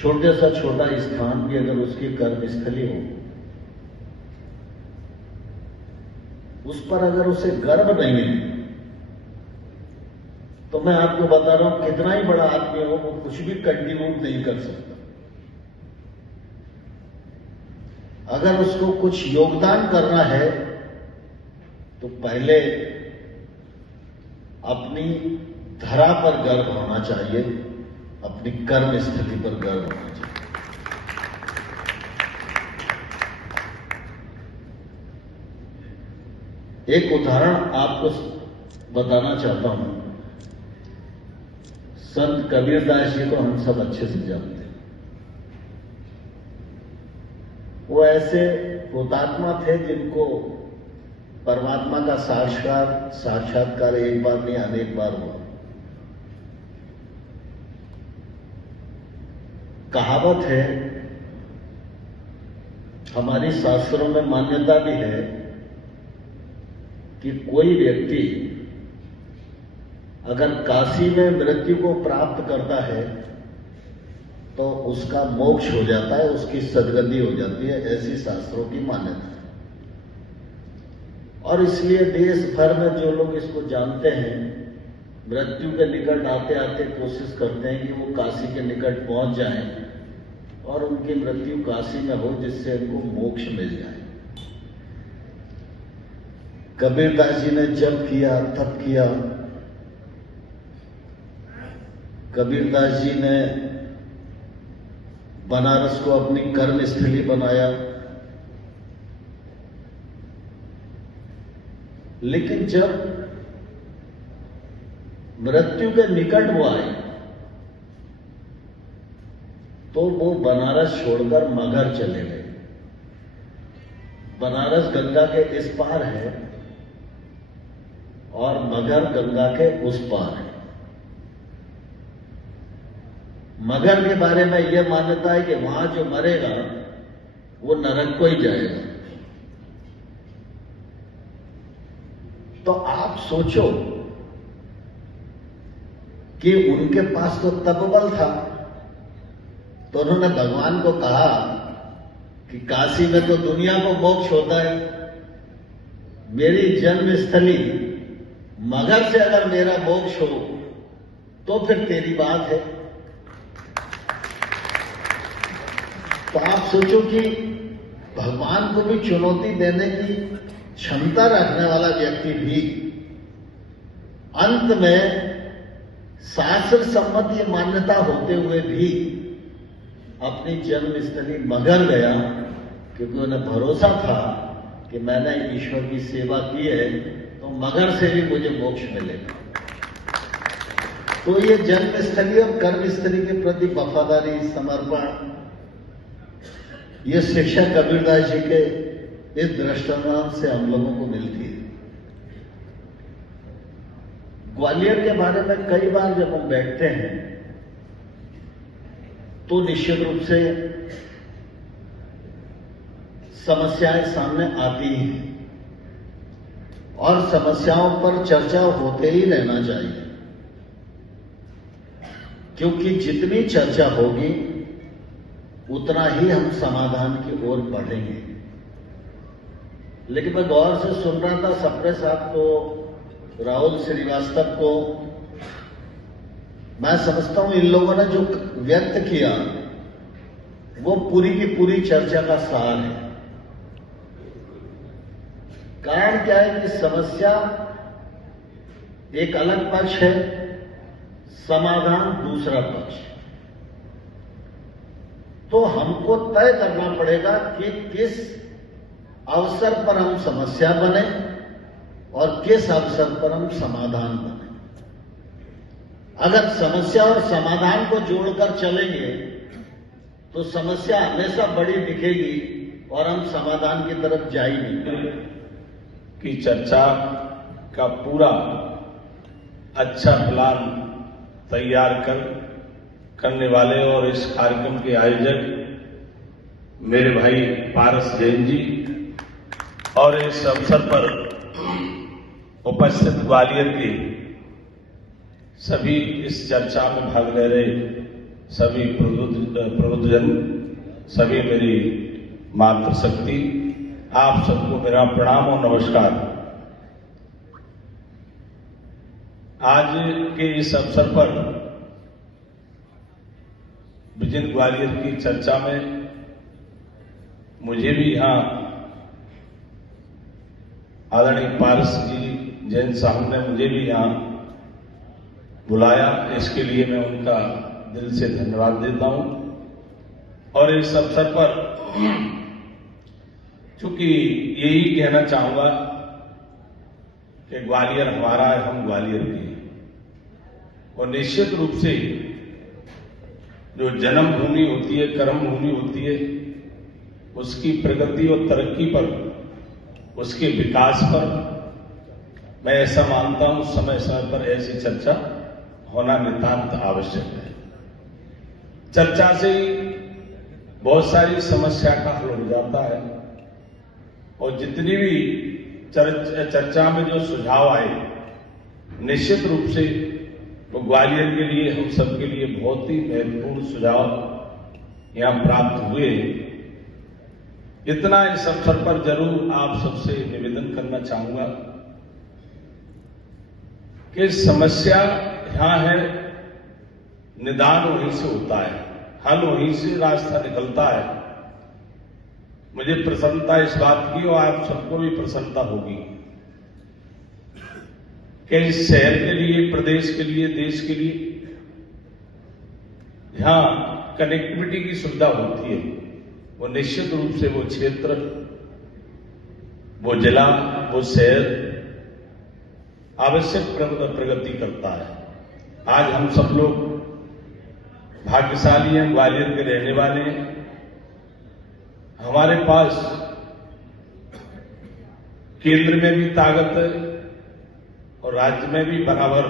छोटे सा छोटा स्थान भी अगर उसकी कर्मस्थली हो, उस पर अगर उसे गर्व नहीं है, तो मैं आपको बता रहा हूं कितना ही बड़ा आदमी हो वो कुछ भी कंट्रीब्यूट नहीं कर सकता। अगर उसको कुछ योगदान करना है तो पहले अपनी धरा पर गर्व होना चाहिए, अपनी कर्म स्थिति पर गर्व होना चाहिए। एक उदाहरण आपको बताना चाहता हूं। संत कबीरदास जी को हम सब अच्छे से जानते हैं। वो ऐसे हुतात्मा थे जिनको परमात्मा का साक्षात्कार एक बार नहीं अनेक बार हुआ। कहावत है, हमारी शास्त्रों में मान्यता भी है कि कोई व्यक्ति अगर काशी में मृत्यु को प्राप्त करता है तो उसका मोक्ष हो जाता है, उसकी सदगति हो जाती है, ऐसी शास्त्रों की मान्यता है। और इसलिए देश भर में जो लोग इसको जानते हैं, मृत्यु के निकट आते आते कोशिश करते हैं कि वो काशी के निकट पहुंच जाएं और उनकी मृत्यु काशी में हो, जिससे उनको मोक्ष मिल जाए। कबीरदास जी ने जब किया तब किया। कबीरदास जी ने बनारस को अपनी कर्मस्थली बनाया, लेकिन जब मृत्यु के निकट वो आए तो वो बनारस छोड़कर मगहर चले गए। बनारस गंगा के इस पार है और मगहर गंगा के उस पार है। मगहर के बारे में यह मान्यता है कि वहां जो मरेगा वो नरक को ही जाएगा। तो आप सोचो कि उनके पास तो तपबल था, तो उन्होंने भगवान को कहा कि काशी में तो दुनिया को मोक्ष होता है, मेरी जन्मस्थली मगहर से अगर मेरा मोक्ष हो तो फिर तेरी बात है। तो आप सोचो कि भगवान को भी चुनौती देने की क्षमता रखने वाला व्यक्ति भी अंत में शास्त्र सम्मत ये मान्यता होते हुए भी अपनी जन्मस्थली मगहर गया, क्योंकि उन्हें भरोसा था कि मैंने ईश्वर की सेवा की है तो मगहर से भी मुझे मोक्ष मिलेगा। तो ये जन्मस्थली और कर्मस्थली के प्रति वफादारी, समर्पण, ये शिक्षा कबीरदास जी के इस दृष्टांत से हम लोगों को मिलती है। ग्वालियर के बारे में कई बार जब हम बैठते हैं तो निश्चित रूप से समस्याएं सामने आती ही हैं और समस्याओं पर चर्चा होते ही रहना चाहिए, क्योंकि जितनी चर्चा होगी उतना ही हम समाधान की ओर बढ़ेंगे। लेकिन मैं गौर से सुन रहा था सप्रे साहब को, राहुल श्रीवास्तव को। मैं समझता हूं इन लोगों ने जो व्यक्त किया वो पूरी की पूरी चर्चा का सार है। कारण क्या है कि समस्या एक अलग पक्ष है, समाधान दूसरा पक्ष। तो हमको तय करना पड़ेगा कि किस अवसर पर हम समस्या बने और किस अवसर पर हम समाधान बने। अगर समस्या और समाधान को जोड़कर चलेंगे तो समस्या हमेशा बड़ी दिखेगी और हम समाधान की तरफ जा ही नहीं। की चर्चा का पूरा अच्छा प्लान तैयार करने वाले और इस कार्यक्रम के आयोजक मेरे भाई पारस जैन जी और इस अवसर पर उपस्थित ग्वालियर के सभी इस चर्चा में भाग ले रहे सभी प्रबुद्धजन, सभी मेरी मातृशक्ति, आप सबको मेरा प्रणाम और नमस्कार। आज के इस अवसर पर विजन ग्वालियर की चर्चा में मुझे भी यहां आदरणीय पारस जी जैन साहब ने मुझे भी यहां बुलाया, इसके लिए मैं उनका दिल से धन्यवाद देता हूं। और इस अवसर पर चूंकि यही कहना चाहूंगा कि ग्वालियर हमारा है, हम ग्वालियर के हैं, और निश्चित रूप से जो जन्मभूमि होती है, कर्मभूमि होती है, उसकी प्रगति और तरक्की पर, उसके विकास पर मैं ऐसा मानता हूं समय समय पर ऐसी चर्चा होना नितांत आवश्यक है। चर्चा से ही बहुत सारी समस्या का हल हो जाता है, और जितनी भी चर्चा में जो सुझाव आए, निश्चित रूप से वो ग्वालियर के लिए, हम सबके लिए बहुत ही महत्वपूर्ण सुझाव यहां प्राप्त हुए। इतना इस अवसर पर जरूर आप सबसे निवेदन करना चाहूंगा कि समस्या यहां है, निदान वहीं से होता है, हल वहीं से रास्ता निकलता है। मुझे प्रसन्नता इस बात की, और आप सबको भी प्रसन्नता होगी कि इस शहर के लिए, प्रदेश के लिए, देश के लिए यहां कनेक्टिविटी की सुविधा होती है, वो निश्चित रूप से वो क्षेत्र, वो जिला, वो शहर आवश्यक प्रगति करता है। आज हम सब लोग भाग्यशाली हैं, ग्वालियर के रहने वाले हैं। हमारे पास केंद्र में भी ताकत है और राज्य में भी बराबर